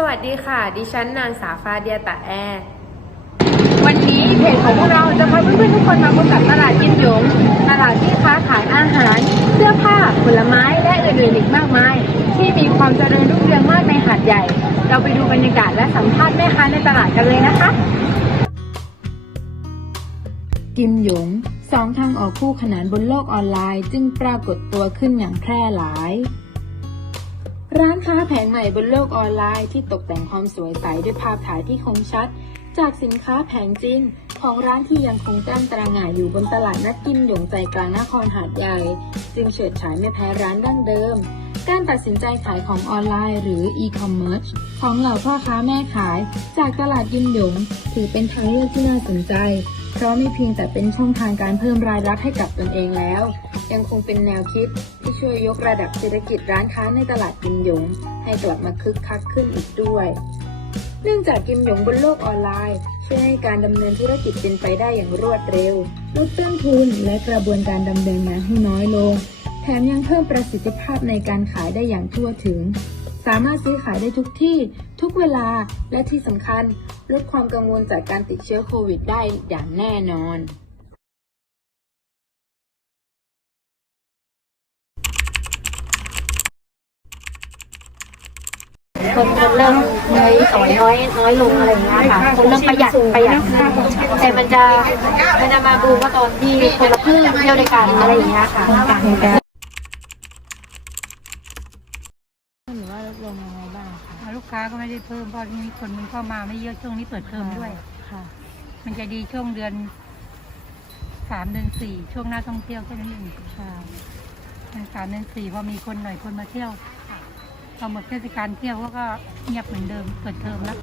สวัสดีค่ะ ดิฉันนางสาฟาเดียตะแอ วันนี้เพจของพวกเราจะพาเพื่อนๆทุกคนมาพบกับตลาดยินหยง ตลาดที่ค้าขายอาหาร เสื้อผ้า ผลไม้และอื่นๆอีกมากมาย ที่มีความเจริญรุ่งเรืองมากในหาดใหญ่ เราไปดูบรรยากาศและสัมภาษณ์แม่ค้าในตลาดกันเลยนะคะ กิมหยงสองทางออกคู่ขนานบนโลกออนไลน์ จึงปรากฏตัวขึ้นอย่างแพร่หลาย ร้านค้าแผงใหม่บนโลกออนไลน์ที่ตกแต่งความสวยใสด้วยภาพถ่ายที่คมชัด จากสินค้าแผงจริง ของร้านที่ยังคงตั้งตระหง่ายอยู่บนตลาดนัดกิมหยงใจกลางนครหาดใหญ่ จึงเฉิดฉายไม่แพ้ร้านดั้งเดิม การตัดสินใจขายของออนไลน์หรือ e-commerce ของเหล่าพ่อค้าแม่ขาย จากตลาดยิมหยง ถือเป็นทางเลือกที่น่าสนใจ เพราะไม่เพียงแต่เป็นช่องทางการเพิ่มรายรับให้กับตนเองแล้ว ยังคงเป็นแนวคิดที่ช่วยยกระดับเศรษฐกิจร้านค้าในตลาดกิมหยง ให้กลับมาคึกคักขึ้นอีกด้วย เนื่องจากกิมหยงบนโลกออนไลน์ช่วยให้การดำเนินธุรกิจเป็นไปได้อย่างรวดเร็ว ลดต้นทุนและกระบวนการดำเนินงานให้น้อยลง แถมยังเพิ่มประสิทธิภาพในการขายได้อย่างทั่วถึง สามารถซื้อขายได้ทุกที่ทุกเวลาและที่สำคัญลดความกังวลจากการติดเชื้อโควิดได้อย่างแน่นอนคนคนเริ่มใช้สอยน้อยน้อยลงอะไรอย่างเงี้ยค่ะคนเริ่มประหยัดประหยัดแต่มันจะมันจะมาบูมก็ตอนที่คนละครึ่งเที่ยวด้วยกันอะไรอย่างเงี้ยค่ะ ลูกค้าก็ไม่ได้เพิ่มเพราะมีคนมันเข้ามาไม่เยอะช่วงนี้เปิดเทอมด้วย ค่ะ มันจะดีช่วงเดือนสามเดือนสี่ช่วงหน้าท่องเที่ยวแค่นั้นเองค่ะเดือนสามเดือนสี่พอมีคนหน่อยคนมาเที่ยวพอหมดเทศกาลเที่ยวเขาก็เงียบเหมือนเดิมเปิดเทอมแล้ว